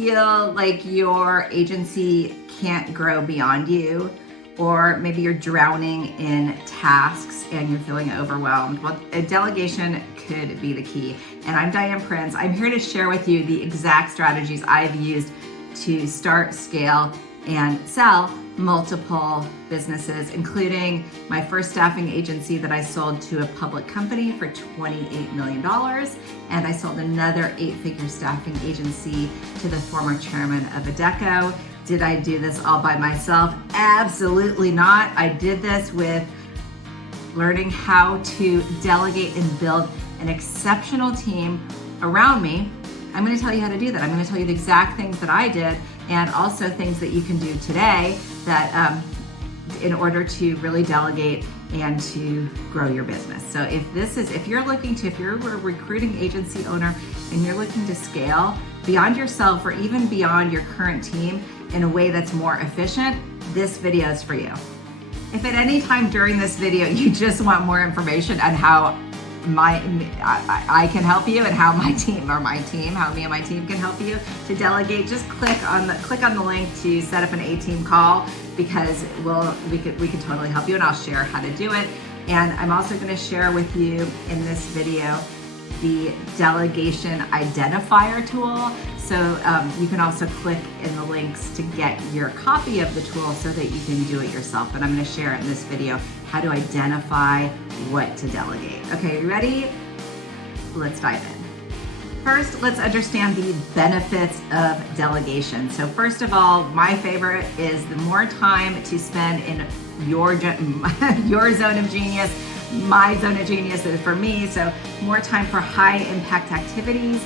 feel like your agency can't grow beyond you, or maybe you're drowning in tasks and you're feeling overwhelmed, well, a delegation could be the key. And I'm Diane Prince. I'm here to share with you the exact strategies I've used to start, scale, and sell multiple businesses, including my first staffing agency that I sold to a public company for $28 million. And I sold another 8-figure staffing agency to the former chairman of Adecco. Did I do this all by myself? Absolutely not. I did this with learning how to delegate and build an exceptional team around me. I'm going to tell you how to do that. I'm going to tell you the exact things that I did, and also things that you can do today that in order to really delegate and to grow your business. So if you're a recruiting agency owner and you're looking to scale beyond yourself or even beyond your current team in a way that's more efficient, this video is for you. If at any time during this video you just want more information on how I can help you and how me and my team can help you to delegate, just click on the link to set up an A-team call, because we can totally help you, and I'll share how to do it. And I'm also going to share with you in this video the Delegation Identifier tool. So you can also click in the links to get your copy of the tool so that you can do it yourself. But I'm going to share in this video how to identify what to delegate. Okay, you ready? Let's dive in. First, let's understand the benefits of delegation. So first of all, my favorite is the more time to spend in your zone of genius. My zone of genius is for me, so more time for high impact activities.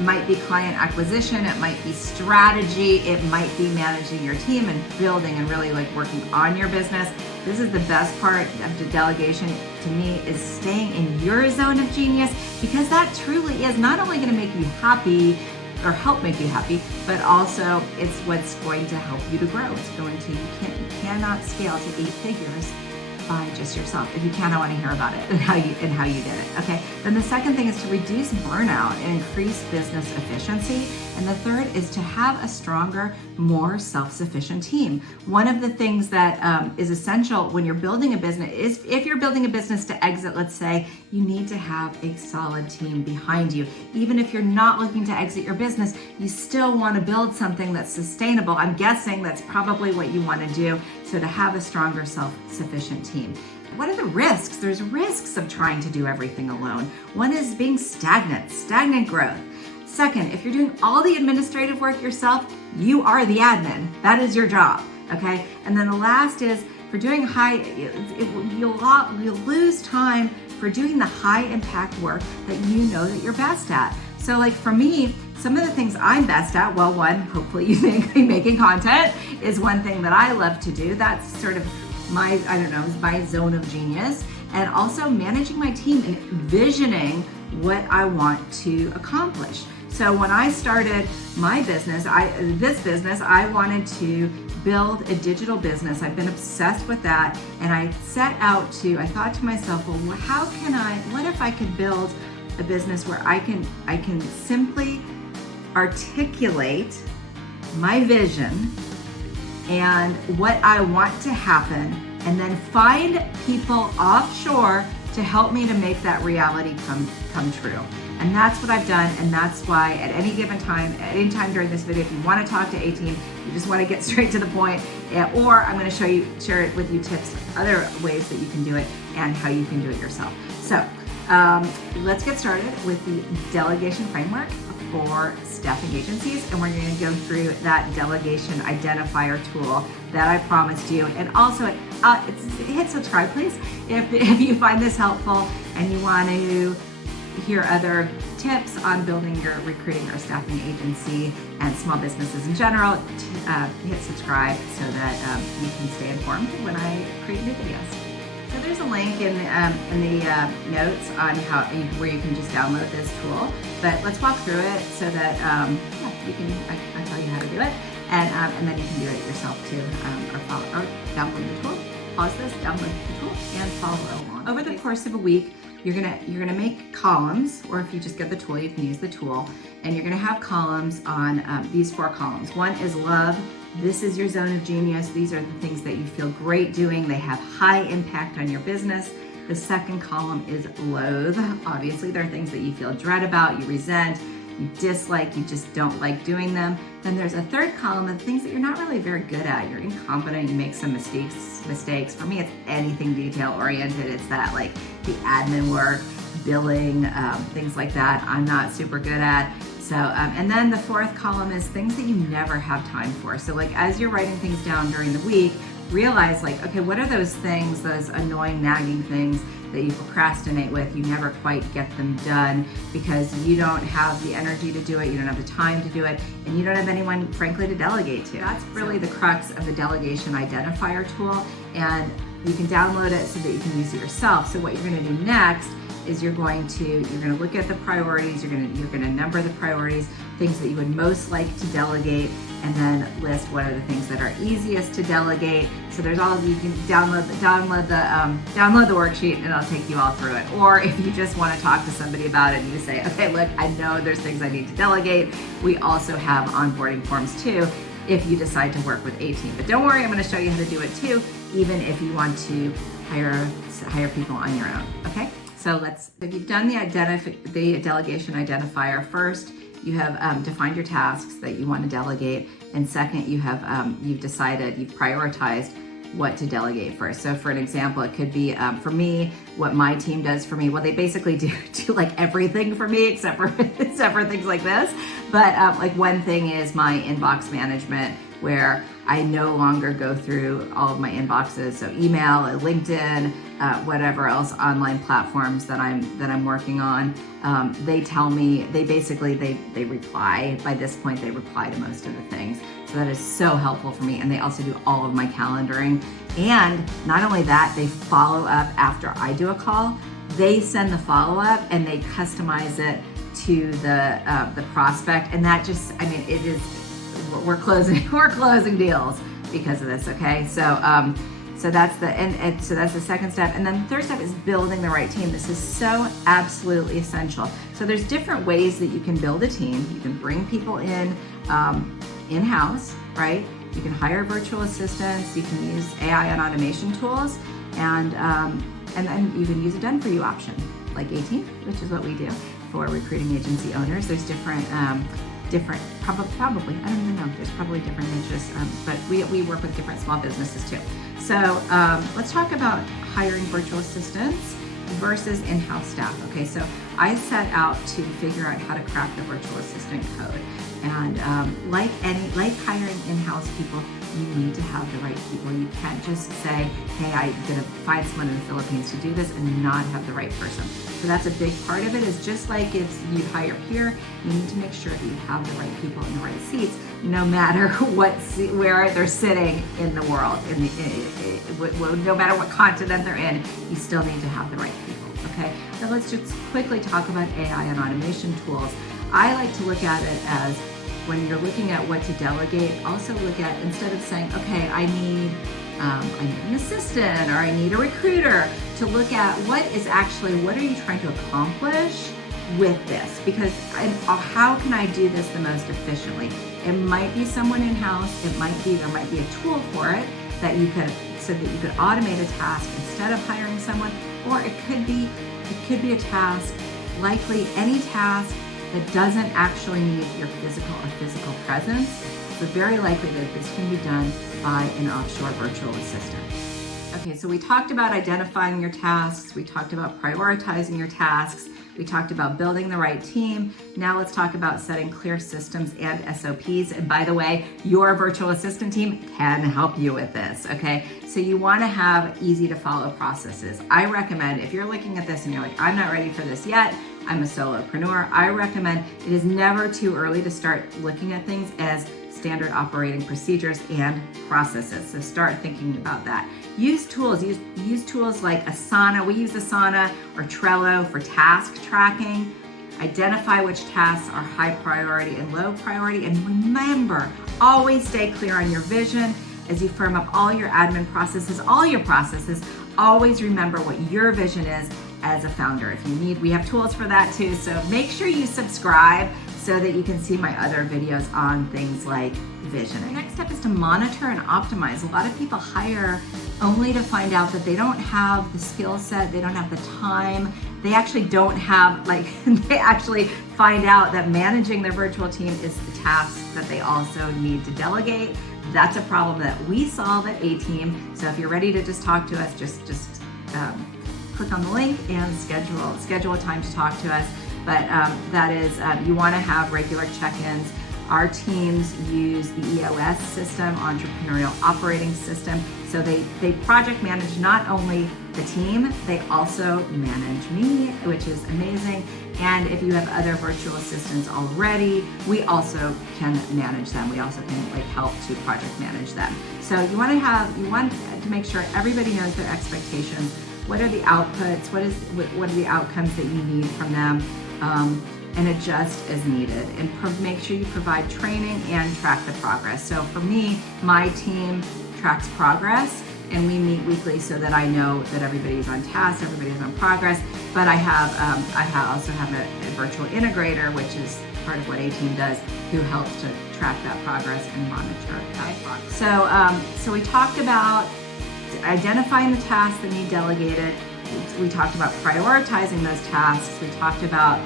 Might be client acquisition, it might be strategy, it might be managing your team and building and really working on your business. This is the best part of the delegation to me, is staying in your zone of genius, because that truly is not only going to make you happy or help make you happy, but also it's what's going to help you to grow. You cannot scale to 8 figures by just yourself. If you can, I want to hear about it and how you did it. Okay. Then the second thing is to reduce burnout and increase business efficiency. And the third is to have a stronger, more self-sufficient team. One of the things that is essential when you're building a business is, if you're building a business to exit, let's say, you need to have a solid team behind you. Even if you're not looking to exit your business, you still want to build something that's sustainable. I'm guessing that's probably what you want to do. So to have a stronger, self-sufficient team. What are the risks? There's risks of trying to do everything alone. One is being stagnant growth. Second, if you're doing all the administrative work yourself, you are the admin. That is your job, okay? And then the last is for doing you'll lose time for doing the high impact work that you know that you're best at. So for me, some of the things I'm best at, well, one, hopefully you think making content is one thing that I love to do. That's sort of my zone of genius. And also managing my team and visioning what I want to accomplish. So when I started my business, I wanted to build a digital business. I've been obsessed with that. And I thought to myself, well, what if I could build a business where I can simply articulate my vision and what I want to happen, and then find people offshore to help me to make that reality come true. And that's what I've done, and that's why at any given time, at any time during this video, if you want to talk to A-Team, you just want to get straight to the point, or I'm going to share it with you tips, other ways that you can do it, and how you can do it yourself. So let's get started with the delegation framework for staffing agencies, and we're going to go through that delegation identifier tool that I promised you. And also hit subscribe, please, if you find this helpful and you want to hear other tips on building your recruiting or staffing agency and small businesses in general. Hit subscribe so that you can stay informed when I create new videos. So there's a link in the notes on where you can just download this tool. But let's walk through it so that I tell you how to do it, and then you can do it yourself too, or download the tool. Pause this, download the tool, and follow along. Over the course of a week, you're gonna make columns, or if you just get the tool, you can use the tool, and you're gonna have columns on these 4 columns. One is love. This is your zone of genius. These are the things that you feel great doing. They have high impact on your business. The second column is loathe. Obviously, there are things that you feel dread about, you resent, you dislike, you just don't like doing them. Then there's a third column of things that you're not really very good at. You're incompetent, you make some mistakes. For me, it's anything detail oriented. It's that, like the admin work, billing, things like that, I'm not super good at. So, and then the fourth column is things that you never have time for. So like as you're writing things down during the week, realize like, okay, what are those things, those annoying, nagging things that you procrastinate with, you never quite get them done because you don't have the energy to do it, you don't have the time to do it, and you don't have anyone, frankly, to delegate to. That's really the crux of the Delegation Identifier tool, and you can download it so that you can use it yourself. So what you're gonna do next is you're gonna look at the priorities, you're gonna number the priorities, things that you would most like to delegate, and then list what are the things that are easiest to delegate. So there's all, you can download the worksheet and I'll take you all through it. Or if you just want to talk to somebody about it and you say, okay, look, I know there's things I need to delegate. We also have onboarding forms too, if you decide to work with a team. But don't worry, I'm going to show you how to do it too, even if you want to hire people on your own, okay? So if you've done the delegation identifier first, you have defined your tasks that you want to delegate, and second, you've prioritized what to delegate first. So for an example, it could be, for me, what my team does for me, well, they basically do like everything for me except for things like this. But like one thing is my inbox management, where I no longer go through all of my inboxes. So email, LinkedIn, whatever else online platforms that I'm working on. They tell me, they reply. By this point, they reply to most of the things. So that is so helpful for me. And they also do all of my calendaring. And not only that, they follow up after I do a call. They send the follow-up and they customize it to the prospect. And that just, I mean, it is, we're closing deals because of this. Okay, so that's the second step, and then the third step is building the right team. This is so absolutely essential. So there's different ways that you can build a team. You can bring people in-house, right? You can hire virtual assistants. You can use AI and automation tools, and then you can use a done for you option like a team, which is what we do for recruiting agency owners. There's different, probably, I don't even know, there's probably different niches, but we work with different small businesses too. So let's talk about hiring virtual assistants versus in-house staff. Okay, so I set out to figure out how to craft a virtual assistant code. And like hiring in-house people, you need to have the right people. You can't just say, hey, I'm gonna find someone in the Philippines to do this and not have the right person. So that's a big part of it, is just like if you hire here, you need to make sure that you have the right people in the right seats, no matter where they're sitting in the world, no matter what continent they're in, you still need to have the right people, okay? Now let's just quickly talk about AI and automation tools. I like to look at it as, when you're looking at what to delegate, also look at, instead of saying, okay, I need an assistant or I need a recruiter, to look at what are you trying to accomplish with this? Because how can I do this the most efficiently? It might be someone in-house, there might be a tool for it that you could automate a task instead of hiring someone, or it could be a task, likely any task that doesn't actually need your physical presence. So very likely that this can be done by an offshore virtual assistant. Okay, so we talked about identifying your tasks, we talked about prioritizing your tasks, we talked about building the right team. Now let's talk about setting clear systems and SOPs. And by the way, your virtual assistant team can help you with this, okay? So you wanna have easy to follow processes. I recommend, if you're looking at this and you're like, I'm not ready for this yet, I'm a solopreneur, I recommend it is never too early to start looking at things as standard operating procedures and processes. So start thinking about that. Use tools like Asana. We use Asana or Trello for task tracking. Identify which tasks are high priority and low priority. And remember, always stay clear on your vision as you firm up all your admin processes, all your processes. Always remember what your vision is as a founder. If you need, we have tools for that too. So make sure you subscribe so that you can see my other videos on things like visioning. The next step is to monitor and optimize. A lot of people hire only to find out that they don't have the skill set, they don't have the time, they actually don't have, like, they actually find out that managing their virtual team is the task that they also need to delegate. That's a problem that we solve at A-Team. So if you're ready to just talk to us, just click on the link and schedule a time to talk to us. But that is, you want to have regular check-ins. Our teams use the EOS system, Entrepreneurial Operating System. So they project manage not only the team, they also manage me, which is amazing. And if you have other virtual assistants already, we also can manage them. We also can help to project manage them. So you want to make sure everybody knows their expectations. What are the outputs? What are the outcomes that you need from them? And adjust as needed, and make sure you provide training and track the progress. So for me, my team tracks progress, and we meet weekly so that I know that everybody's on task, everybody's on progress. But I also have a virtual integrator, which is part of what A-Team does, who helps to track that progress and monitor that progress. So we talked about identifying the tasks that need delegated. We talked about prioritizing those tasks. We talked about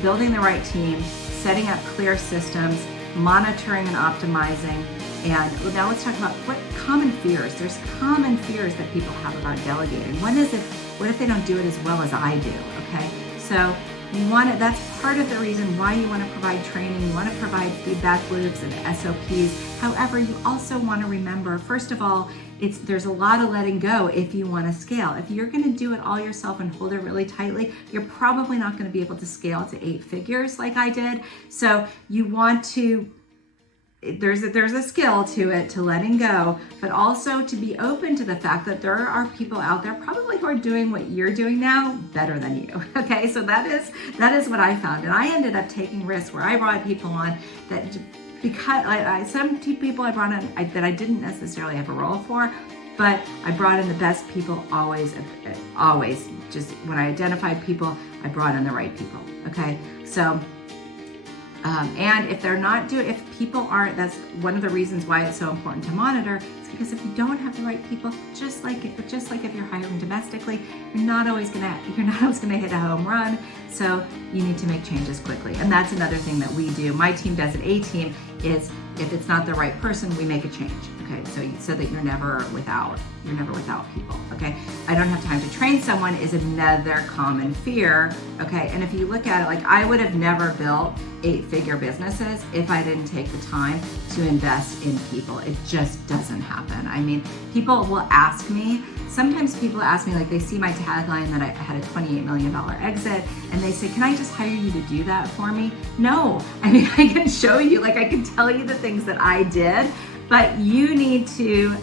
building the right team, setting up clear systems, monitoring and optimizing. And now let's talk about what common fears. There's common fears that people have about delegating. One is what if they don't do it as well as I do, okay? So that's part of the reason why you want to provide training. You want to provide feedback loops and SOPs. However, you also want to remember, first of all, there's a lot of letting go if you want to scale. If you're going to do it all yourself and hold it really tightly, you're probably not going to be able to scale to 8 figures like I did. So you want to, there's a skill to it, to letting go, but also to be open to the fact that there are people out there probably who are doing what you're doing now better than you. Okay, so that is what I found. And I ended up taking risks where I brought people on that, because some people I brought in that I didn't necessarily have a role for, but I brought in the best people always. Just when I identified people, I brought in the right people. Okay, so and if they're not if people aren't, that's one of the reasons why it's so important to monitor. It's because if you don't have the right people, just like if you're hiring domestically, you're not always gonna hit a home run. So you need to make changes quickly, and that's another thing that we do. My team does at A-Team is if it's not the right person, we make a change. Okay, so that you're never without people. Okay, I don't have time to train someone is another common fear. Okay, and if you look at it, I would have never built 8-figure businesses if I didn't take the time to invest in people. It just doesn't happen. I mean, people will ask me. Sometimes people ask me, they see my tagline that I had a $28 million exit, and they say, can I just hire you to do that for me? No, I mean, I can show you, I can tell you the things that I did, but you need to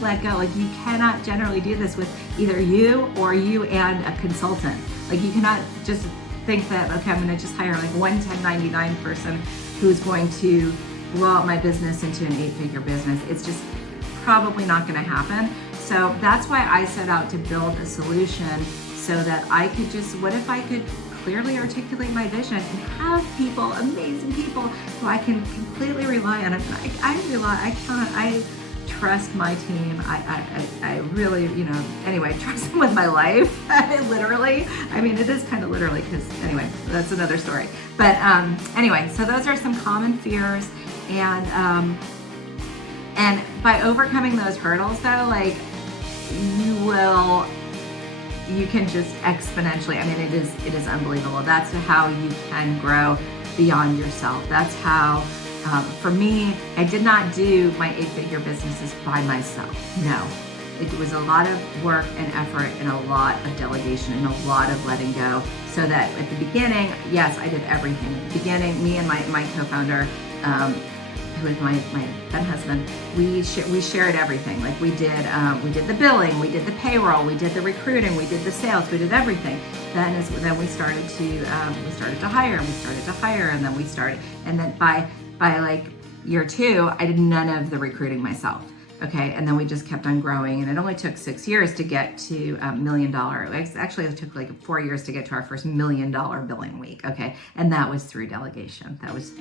let go. You cannot generally do this with either you and a consultant. You cannot just think that, okay, I'm gonna just hire one 1099 person who's going to blow out my business into an 8-figure business. It's just probably not gonna happen. So that's why I set out to build a solution so that I could what if I could clearly articulate my vision and have people, amazing people who I can completely rely on. I trust my team. I really, anyway, trust them with my life, literally. I mean, it is kind of literally because, anyway, that's another story. But anyway, so those are some common fears. And by overcoming those hurdles though, you can just exponentially, I mean, it is unbelievable. That's how you can grow beyond yourself. That's how, for me, I did not do my 8-figure businesses by myself. No, it was a lot of work and effort and a lot of delegation and a lot of letting go. So that at the beginning, yes, I did everything. At the beginning, me and my co-founder, who is my then husband, we shared everything. We did the billing, we did the payroll, we did the recruiting, we did the sales, we did everything. Then we started to hire, and then by year 2, I did none of the recruiting myself. Okay, and then we just kept on growing, and it only took 6 years to get to $1 million. Actually, it took like 4 years to get to our first $1 million billing week. Okay, and that was through delegation. That was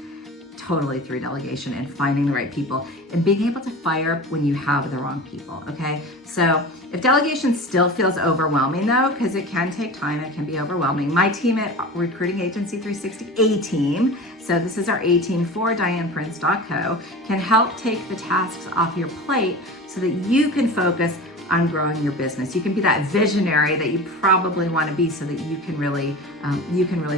totally through delegation and finding the right people and being able to fire when you have the wrong people. Okay, so if delegation still feels overwhelming though, because it can take time, it can be overwhelming. My team at Recruiting Agency 360, A-Team, so this is our A-Team for DianePrince.co, can help take the tasks off your plate so that you can focus on growing your business. You can be that visionary that you probably want to be so that you can really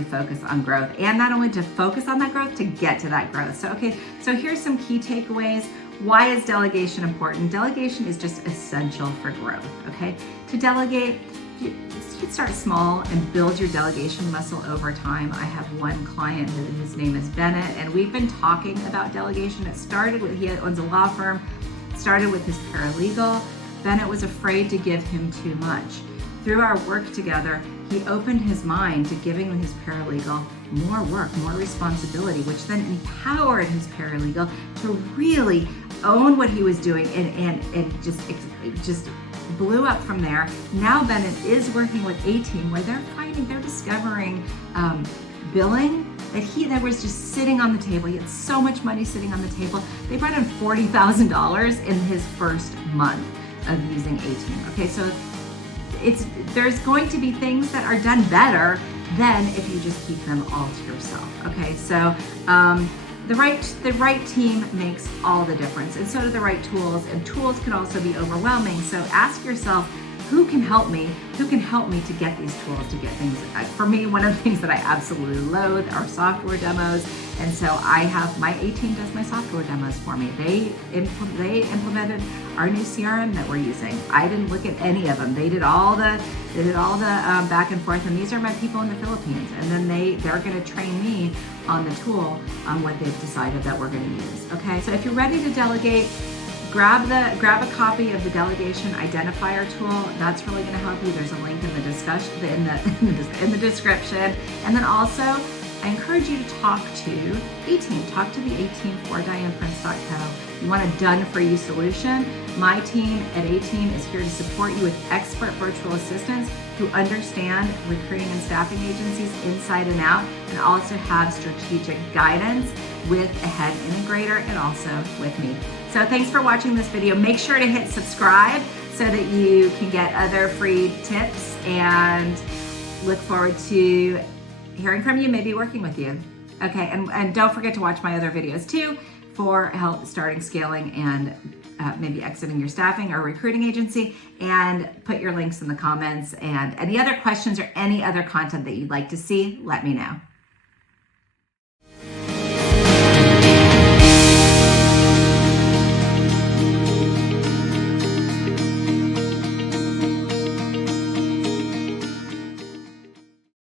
focus on growth, and not only to focus on that growth, to get to that growth. So here's some key takeaways. Why is delegation important? Delegation is just essential for growth. Okay, to delegate, you start small and build your delegation muscle over time. I have one client, his name is Bennett, and we've been talking about delegation. It started with, he owns a law firm, started with his paralegal. Bennett was afraid to give him too much. Through our work together, he opened his mind to giving his paralegal more work, more responsibility, which then empowered his paralegal to really own what he was doing, and just blew up from there. Now Bennett is working with A-Team, where they're discovering billing that was just sitting on the table. He had so much money sitting on the table. They brought in $40,000 in his first month of using A-Team. Okay, so there's going to be things that are done better than if you just keep them all to yourself. Okay, so the right team makes all the difference, and so do the right tools. And tools can also be overwhelming. So ask yourself, who can help me? Who can help me to get these tools, to get things? For me, one of the things that I absolutely loathe are software demos. And so I have, my A-Team does my software demos for me. They implemented our new CRM that we're using. I didn't look at any of them. They did all the back and forth. And these are my people in the Philippines. And then they're going to train me on the tool on what they've decided that we're going to use. Okay. So if you're ready to delegate, grab a copy of the Delegation Identifier tool. That's really going to help you. There's a link in the discussion, in the description. And then also, I encourage you to talk to A-Team. Talk to the A-Team for DianePrince.co. You want a done-for-you solution? My team at A-Team is here to support you with expert virtual assistants who understand recruiting and staffing agencies inside and out, and also have strategic guidance with a head integrator and also with me. So thanks for watching this video. Make sure to hit subscribe so that you can get other free tips, and look forward to hearing from you, maybe working with you. Okay, and don't forget to watch my other videos too for help starting, scaling, and maybe exiting your staffing or recruiting agency. And put your links in the comments, and any other questions or any other content that you'd like to see, let me know.